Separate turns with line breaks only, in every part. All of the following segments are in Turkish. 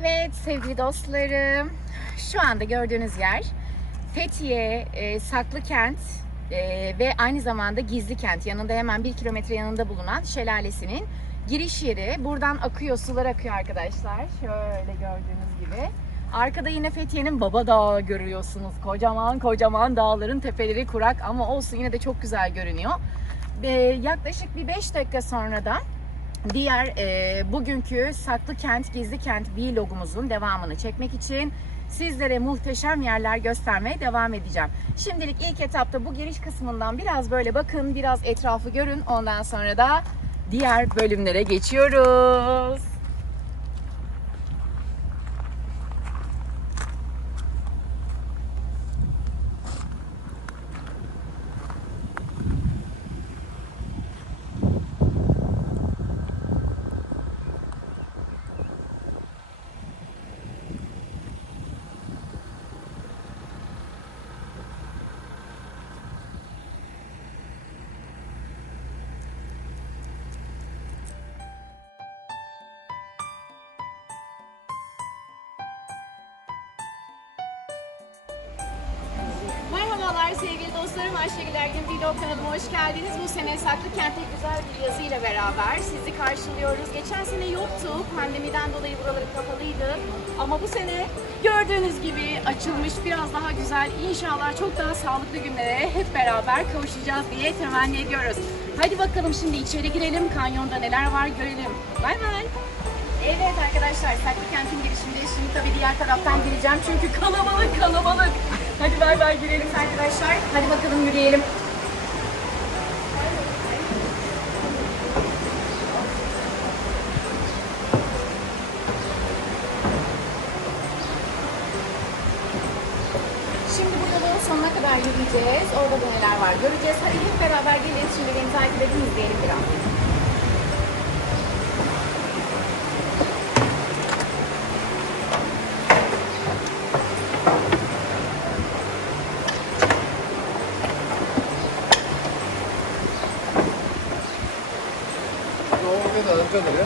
Evet sevgili dostlarım. Şu anda gördüğünüz yer Fethiye, e, Saklıkent e, ve aynı zamanda Gizlikent yanında hemen bir kilometre yanında bulunan şelalesinin giriş yeri. Buradan akıyor, sular akıyor arkadaşlar. Şöyle gördüğünüz gibi. Arkada yine Fethiye'nin Baba Dağı görüyorsunuz. Kocaman kocaman dağların tepeleri kurak ama olsun yine de çok güzel görünüyor. E, yaklaşık bir 5 dakika sonra da diğer e, bugünkü Saklı Kent, Gizli Kent vlogumuzun devamını çekmek için sizlere muhteşem yerler göstermeye devam edeceğim. Şimdilik ilk etapta bu giriş kısmından biraz böyle bakın, biraz etrafı görün. Ondan sonra da diğer bölümlere geçiyoruz. Merhabalar sevgili dostlarım. Ayşegül Ergin Vlog kanalıma hoş geldiniz. Bu sene Saklı Kent'te güzel bir yazıyla beraber sizi karşılıyoruz. Geçen sene yoktu. Pandemiden dolayı buraları kapalıydı. Ama bu sene gördüğünüz gibi açılmış biraz daha güzel. İnşallah çok daha sağlıklı günlere hep beraber kavuşacağız diye temenni ediyoruz. Hadi bakalım şimdi içeri girelim. Kanyonda neler var görelim. Bay bay. Evet arkadaşlar Saklı Kent'in girişinde şimdi tabii diğer taraftan gireceğim çünkü kalabalık kalabalık. Hadi bay bay girelim arkadaşlar. Hadi bakalım yürüyelim. Şimdi bu yolun sonuna kadar yürüyeceğiz. Orada da neler var göreceğiz. Hadi hep beraber gelin şimdi beni takip edin izleyelim biraz.
Doğru da arkadır ya.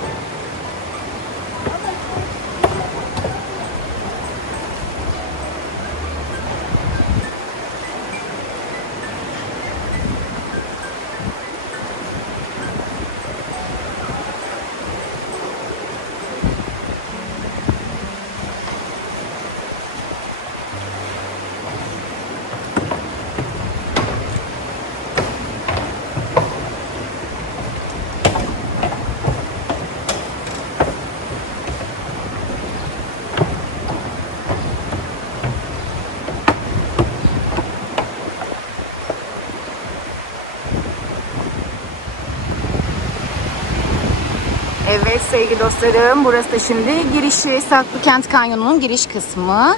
Evet sevgili dostlarım burası da şimdi girişi Saklıkent Kanyonu'nun giriş kısmı.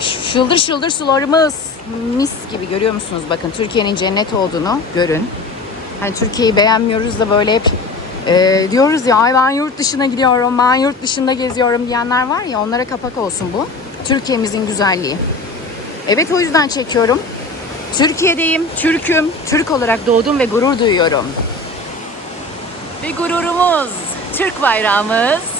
Şıldır şıldır sularımız mis gibi görüyor musunuz? Bakın Türkiye'nin cennet olduğunu görün. Hani Türkiye'yi beğenmiyoruz da böyle hep e, diyoruz ya ay ben yurt dışına gidiyorum, ben yurt dışında geziyorum diyenler var ya onlara kapak olsun bu. Türkiye'mizin güzelliği. Evet o yüzden çekiyorum. Türkiye'deyim, Türk'üm, Türk olarak doğdum ve gurur duyuyorum. Ve gururumuz, Türk bayrağımız.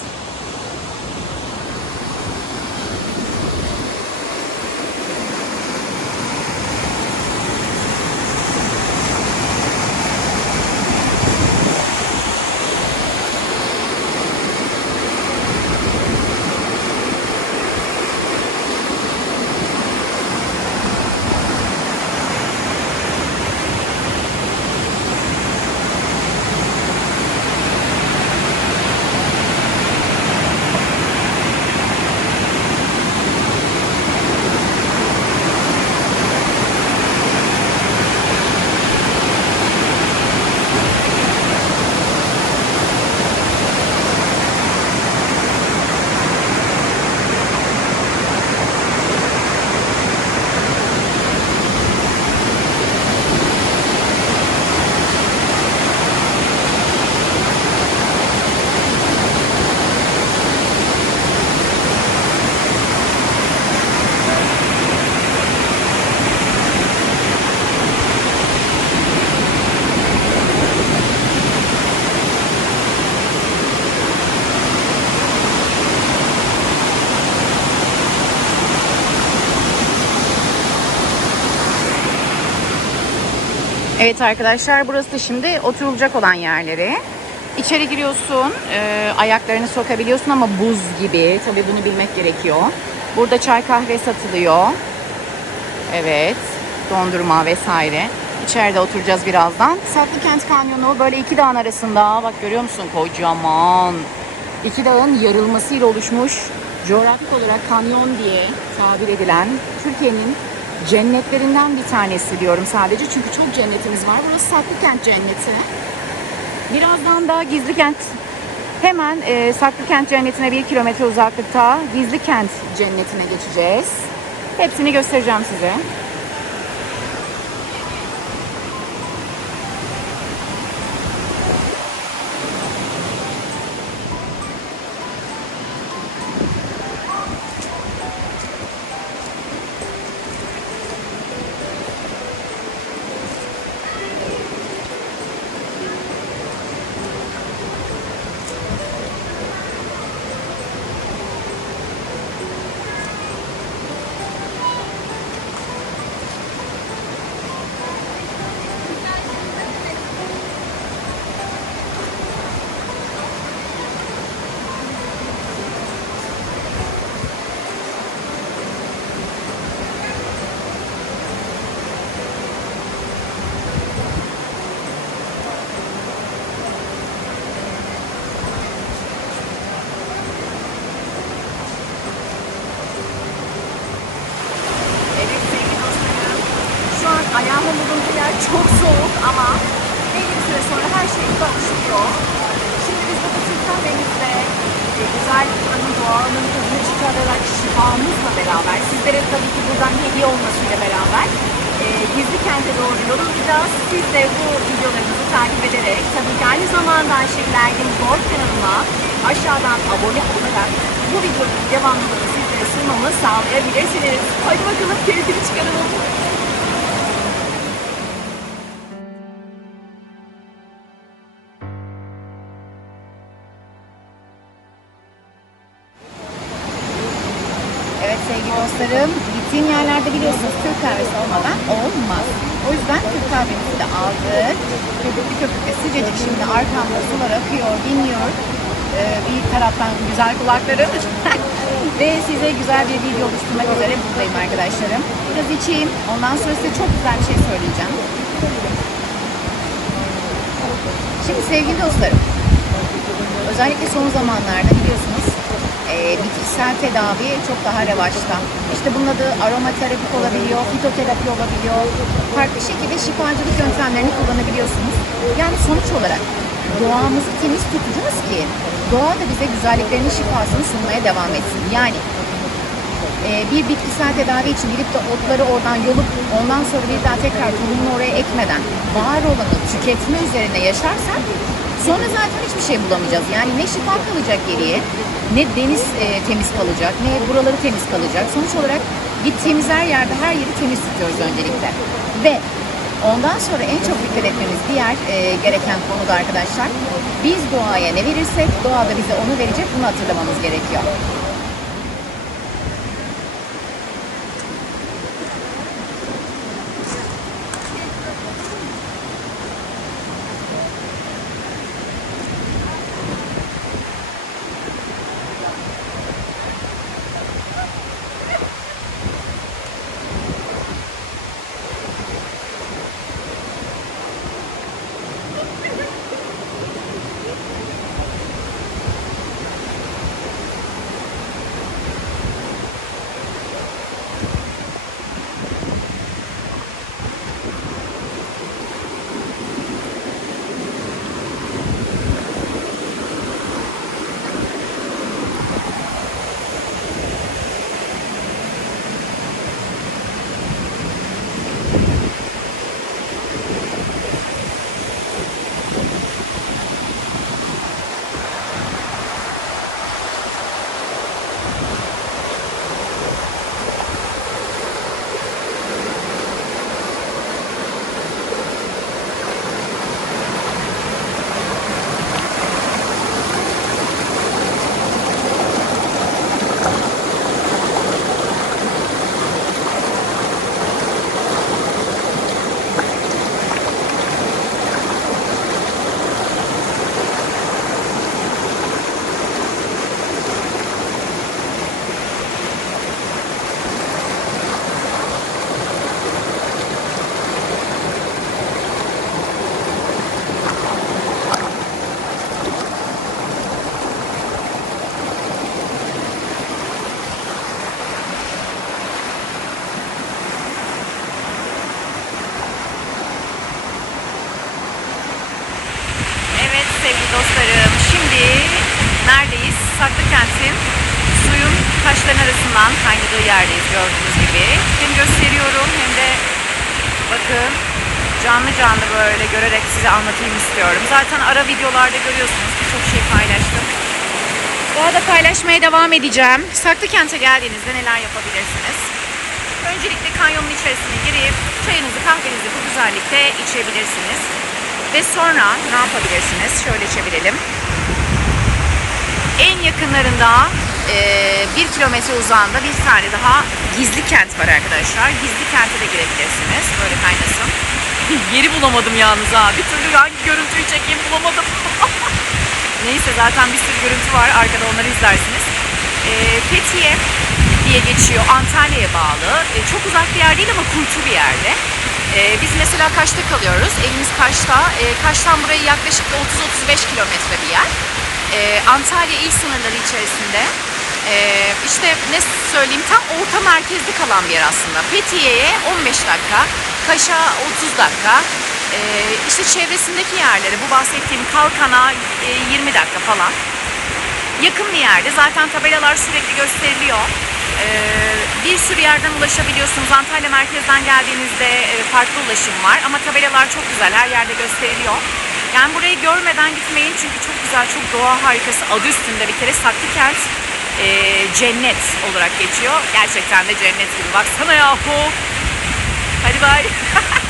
Evet arkadaşlar burası da şimdi oturulacak olan yerleri. İçeri giriyorsun, e, ayaklarını sokabiliyorsun ama buz gibi. Tabii bunu bilmek gerekiyor. Burada çay kahve satılıyor. Evet, dondurma vesaire. İçeride oturacağız birazdan. Saklıkent Kanyonu böyle iki dağın arasında. Bak görüyor musun? Kocaman. İki dağın yarılmasıyla oluşmuş coğrafik olarak kanyon diye tabir edilen Türkiye'nin cennetlerinden bir tanesi diyorum sadece. Çünkü çok cennetimiz var. Burası Saklıkent Cenneti. Birazdan da Gizlikent hemen e, Saklıkent Cenneti'ne bir kilometre uzaklıkta Gizlikent Cenneti'ne geçeceğiz. Hepsini göstereceğim size. Aşağıdan abone olarak bu videonun devamlılığını sizlere sunmamı sağlayabilirsiniz. Hadi bakalım keyfini çıkaralım. Evet sevgili dostlarım, gittiğim yerlerde biliyorsunuz Türk kahvesi olmadan olmaz. O yüzden Türk kahvemizi de aldık. Köpüklü köpüklü sıcacık şimdi arkamda sular akıyor, dinliyor. Ee, bir taraftan güzel kulaklarım. Ve size güzel bir video oluşturmak üzere buradayım arkadaşlarım. Biraz içeyim, ondan sonra size çok güzel bir şey söyleyeceğim. Şimdi sevgili dostlarım, özellikle son zamanlarda biliyorsunuz e, bitkisel tedavi çok daha revaçta. İşte bunun adı aromaterapik olabiliyor, fitoterapi olabiliyor. Farklı şekilde şifacılık yöntemlerini kullanabiliyorsunuz. Yani sonuç olarak doğamızı temiz tutacağız ki doğa da bize güzelliklerinin şifasını sunmaya devam etsin. Yani e, bir bitkisel tedavi için gidip de otları oradan yolup ondan sonra bir daha tekrar tohumunu oraya ekmeden var olanı tüketme üzerine yaşarsak sonra zaten hiçbir şey bulamayacağız. Yani ne şifa kalacak geriye, ne deniz e, temiz kalacak, ne buraları temiz kalacak. Sonuç olarak gittiğimiz her yerde her yeri temiz tutuyoruz öncelikle. Ve ondan sonra en çok dikkat etmemiz diğer e, gereken konuda arkadaşlar, biz doğaya ne verirsek doğa da bize onu verecek bunu hatırlamamız gerekiyor. Taşların arasından kaynadığı yerdeyiz gördüğünüz gibi. Hem gösteriyorum hem de bakın canlı canlı böyle görerek size anlatayım istiyorum. Zaten ara videolarda görüyorsunuz birçok şey paylaştım. Daha da paylaşmaya devam edeceğim. Saklıkent'e geldiğinizde neler yapabilirsiniz? Öncelikle kanyonun içerisine girip çayınızı kahvenizi bu güzellikte içebilirsiniz. Ve sonra ne yapabilirsiniz? Şöyle çevirelim. En yakınlarında bir kilometre uzağında bir tane daha gizli kent var arkadaşlar. Gizli kente de girebilirsiniz. Böyle kaynasın. Yeri bulamadım yalnız ha. Bir türlü hangi görüntüyü çekeyim bulamadım. Neyse zaten bir sürü görüntü var. Arkada onları izlersiniz. Eee Fethiye diye geçiyor. Antalya'ya bağlı. E, çok uzak bir yer değil ama kuytu bir yerde. E, biz mesela Kaş'ta kalıyoruz. Evimiz Kaş'ta. E, Kaş'tan buraya yaklaşık 30-35 kilometre bir yer. E, Antalya il sınırları içerisinde. E, işte ne söyleyeyim tam orta merkezde kalan bir yer aslında. Fethiye'ye 15 dakika, Kaş'a 30 dakika. E, işte çevresindeki yerleri bu bahsettiğim Kalkan'a e, 20 dakika falan yakın bir yerde. Zaten tabelalar sürekli gösteriliyor. Ee, bir sürü yerden ulaşabiliyorsunuz. Antalya merkezden geldiğinizde e, farklı ulaşım var. Ama tabelalar çok güzel. Her yerde gösteriliyor. Yani burayı görmeden gitmeyin çünkü çok güzel, çok doğa harikası. Adı üstünde bir kere Saklıkent e, cennet olarak geçiyor. Gerçekten de cennet gibi. Baksana yahu. Hadi bay.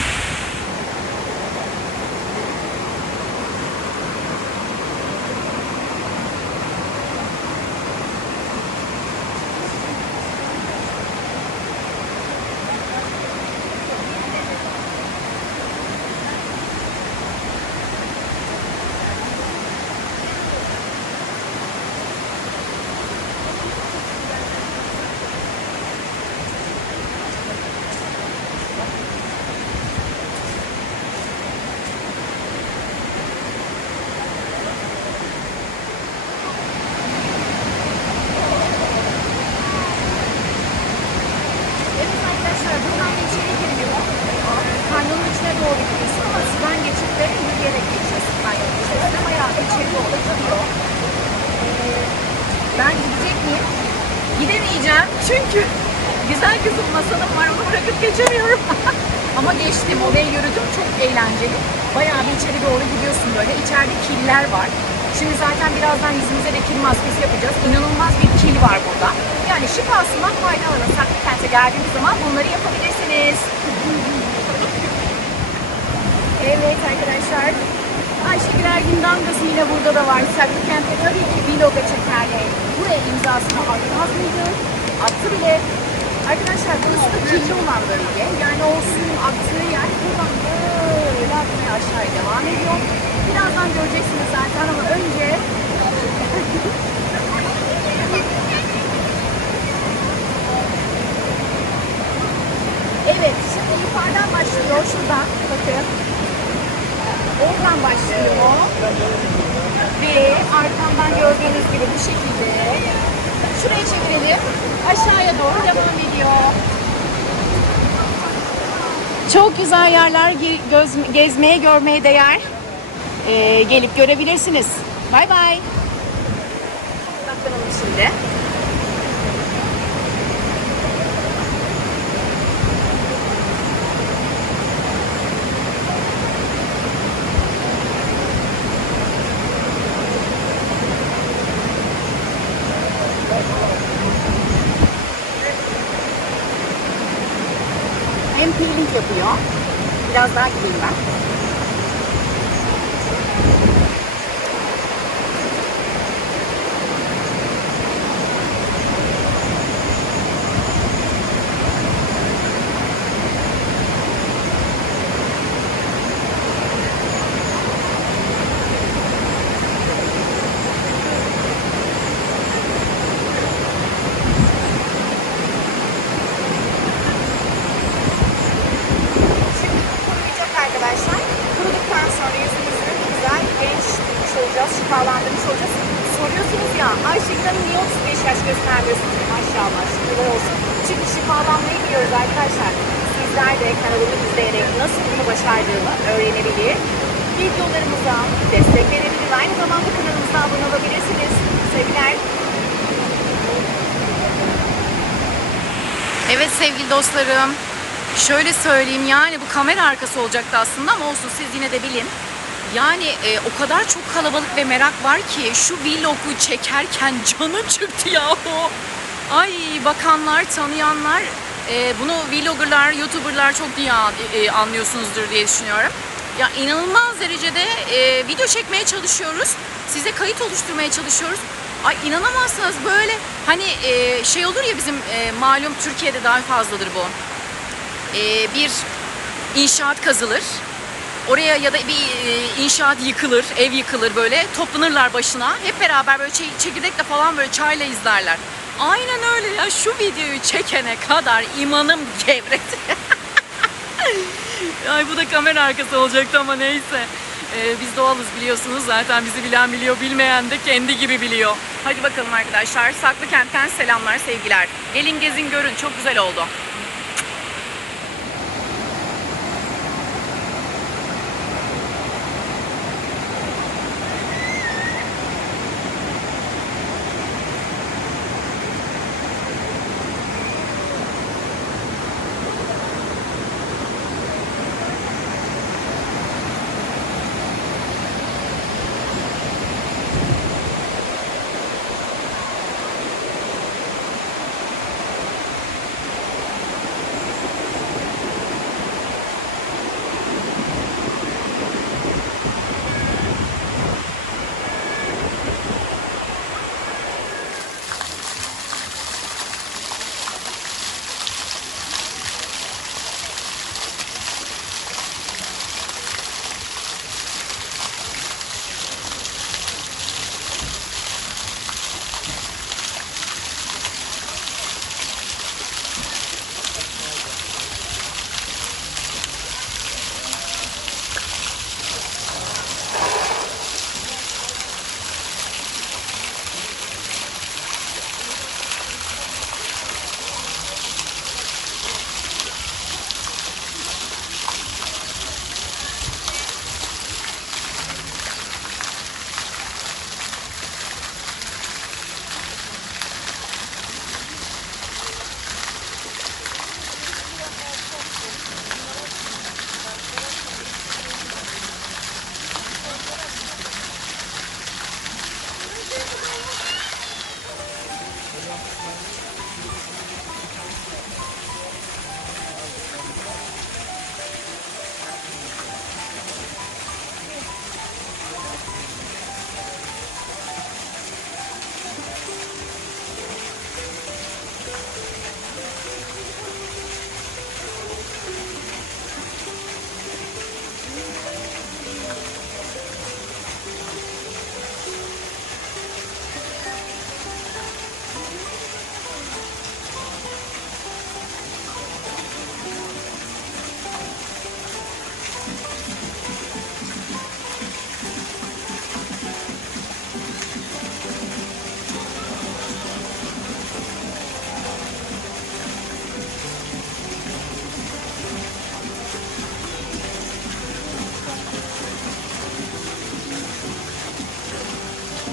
Evet arkadaşlar buradan da içeri giriliyor. Kanyonun içine doğru gidiyorsun ama sudan geçip de yürüyerek geçiyorsun kanyonun içerisinde. Bayağı da içeri doğru gidiyor. Ee, ben gidecek miyim? Gidemeyeceğim çünkü güzel kızım masalım var onu bırakıp geçemiyorum. ama geçtim oraya yürüdüm çok eğlenceli. Bayağı bir içeri doğru gidiyorsun böyle. İçeride killer var. Şimdi zaten birazdan yüzümüze de kil maskesi yapacağız. İnanılmaz bir kil var burada. Yani şifasından faydalanın. Saklıkent'e geldiğiniz zaman bunları yapabilirsiniz. Evet arkadaşlar. Ayşegül Ergin damgası yine burada da var. Saklıkent'te tabii ki vloga çekerle buraya imzasını atmaz? Attı bile. Arkadaşlar burası da kirli olan bölge. Yani o suyun aktığı yer buradan böyle akmaya aşağıya devam ediyor. Birazdan göreceksiniz zaten ama önce Evet, şimdi yukarıdan başlıyor. Şuradan bakın. Oradan başlıyor. Ve arkamdan gördüğünüz gibi bu şekilde. Şuraya çevirelim. Aşağıya doğru devam ediyor. Çok güzel yerler göz- gezmeye, görmeye değer. Ee, gelip görebilirsiniz. Bay bay. Bakınalım şimdi. Bunu başardığımı öğrenebilir. Videolarımıza destek verebilir, Aynı zamanda kanalımıza abone olabilirsiniz. Sevgiler. Evet sevgili dostlarım. Şöyle söyleyeyim yani bu kamera arkası olacaktı aslında ama olsun siz yine de bilin. Yani e, o kadar çok kalabalık ve merak var ki şu vlogu çekerken canım çıktı yahu. Ay bakanlar, tanıyanlar e, bunu vloggerlar, youtuberlar çok iyi e, anlıyorsunuzdur diye düşünüyorum. Ya inanılmaz derecede e, video çekmeye çalışıyoruz. Size kayıt oluşturmaya çalışıyoruz. Ay inanamazsınız böyle hani e, şey olur ya bizim e, malum Türkiye'de daha fazladır bu. E, bir inşaat kazılır. Oraya ya da bir e, inşaat yıkılır, ev yıkılır böyle. Toplanırlar başına. Hep beraber böyle çe- çekirdekle falan böyle çayla izlerler. Aynen öyle ya. Şu videoyu çekene kadar imanım gevredi. Ay bu da kamera arkası olacaktı ama neyse. Ee, biz doğalız biliyorsunuz. Zaten bizi bilen biliyor, bilmeyen de kendi gibi biliyor. Hadi bakalım arkadaşlar. Saklıkent'ten selamlar, sevgiler. Gelin gezin görün. Çok güzel oldu.